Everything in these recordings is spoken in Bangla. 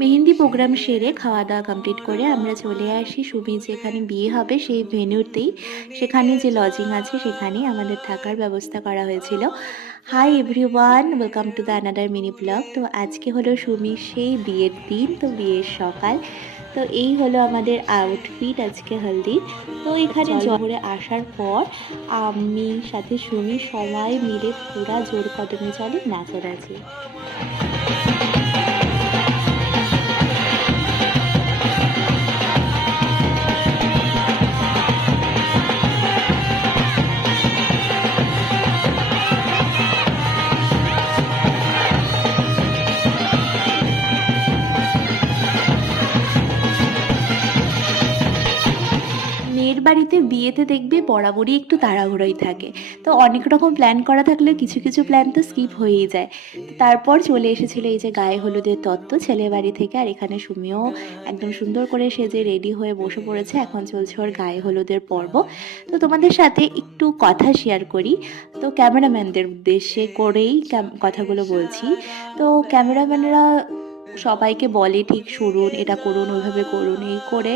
মেহেন্দি প্রোগ্রাম সেরে খাওয়া দাওয়া কমপ্লিট করে আমরা চলে আসি সুমি যেখানে বিয়ে হবে সেই ভেন্যুতেই। সেখানে যে লজিং আছে সেখানেই আমাদের থাকার ব্যবস্থা করা হয়েছিল। Hi everyone, welcome to the another mini blog. তো আজকে হলো সুমির সেই বিয়ের দিন, তো বিয়ের সকাল। তো এই হলো আমাদের আউটফিট আজকে হলদির। তো এখানে জল ভরে আসার পর আমি সাথে সুমি সবাই মিলে পুরা জোর কদমে চলে নাচানাচি। মেয়ের বাড়িতে বিয়েতে দেখবে বরাবরই একটু তাড়াহুড়োই থাকে। তো অনেক রকম প্ল্যান করা থাকলেও কিছু কিছু প্ল্যান তো স্কিপ হয়েই যায়। তারপর চলে এসেছিল এই যে গায়ে হলুদের তত্ত্ব ছেলে বাড়ি থেকে, আর এখানে সুমিও একদম সুন্দর করে সেজে রেডি হয়ে বসে পড়েছে। এখন চলছে ওর গায়ে হলুদের পর্ব। তো তোমাদের সাথে একটু কথা শেয়ার করি। তো ক্যামেরাম্যানদের উদ্দেশ্যে করেই কথাগুলো বলছি। তো ক্যামেরাম্যানরা সবাইকে বলে ঠিক সরুন, এটা করুন, ওইভাবে করুন, এই করে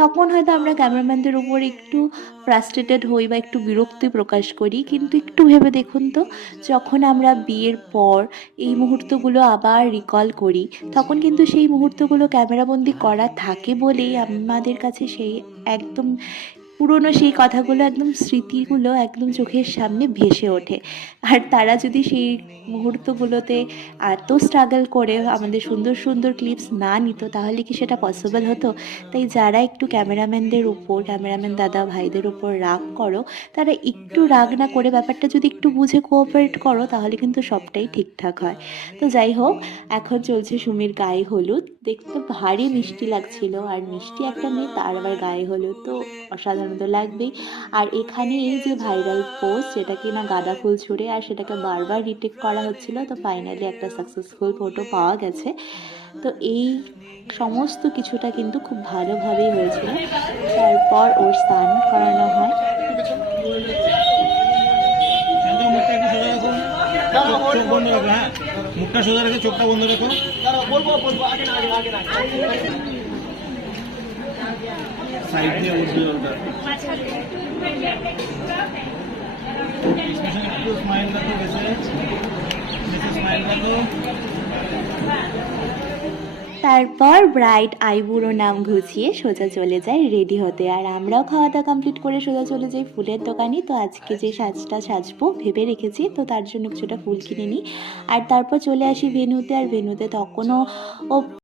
তখন হয়তো আমরা ক্যামেরাম্যানদের উপর একটু ফ্রাস্ট্রেটেড হই বা একটু বিরক্তি প্রকাশ করি। কিন্তু একটু ভেবে দেখুন তো, যখন আমরা বিয়ের পর এই মুহূর্তগুলো আবার রিকল করি, তখন কিন্তু সেই মুহূর্তগুলো ক্যামেরাবন্দি করা থাকে বলেই আমাদের কাছে সেই একদম পুরনো সেই কথাগুলো একদম স্মৃতিগুলো একদম চোখের সামনে ভেসে ওঠে। আর তারা যদি সেই মুহূর্তগুলোতে এত স্ট্রাগল করে আমাদের সুন্দর সুন্দর ক্লিপস না নিত, তাহলে কি সেটা পসিবল হতো? তাই যারা একটু ক্যামেরাম্যানদের উপর, ক্যামেরাম্যান দাদা ভাইদের উপর রাগ করো, তারা একটু রাগ না করে ব্যাপারটা যদি একটু বুঝে কোঅপারেট করো, তাহলে কিন্তু সবটাই ঠিকঠাক হয়। তো যাই হোক, এখন চলছে সুমির গায়ে হলুদ। দেখতে ভারী মিষ্টি লাগছিল, আর মিষ্টি একটা মেয়ে তার আবার গায়ে হলুদ, তো অসাধারণ তো লাগবেই। আর এখানে এই যে ভাইরাল পোস্ট, যেটাকে না গাঁদা ফুল ছুঁড়ে, আর সেটাকে বারবার রিটেক করা হচ্ছিল, তো ফাইনালি একটা সাকসেসফুল ফটো পাওয়া গেছে। তো এই সমস্ত কিছুটা কিন্তু খুব ভালোভাবেই হয়েছিল। তারপর ওর স্নান করানো হয়। মুখটা সোজা রেখে চোখটা বন্ধ রেখো। সাইড দিয়ে বসে একটু স্মাইল রাখো, বেশি স্মাইল রাখো। তারপর ব্রাইড আইবুড়ো নাম ঘুচিয়ে সোজা চলে যায় রেডি হতে, আর আমরাও খাওয়া দাওয়া কমপ্লিট করে সোজা চলে যাই ফুলের দোকানে। তো আজকে যে সাজটা সাজবো ভেবে রেখেছি, তো তার জন্য কিছুটা ফুল কিনে নিই। আর তারপর চলে আসি ভেন্যুতে, আর ভেন্যুতে তখনও ও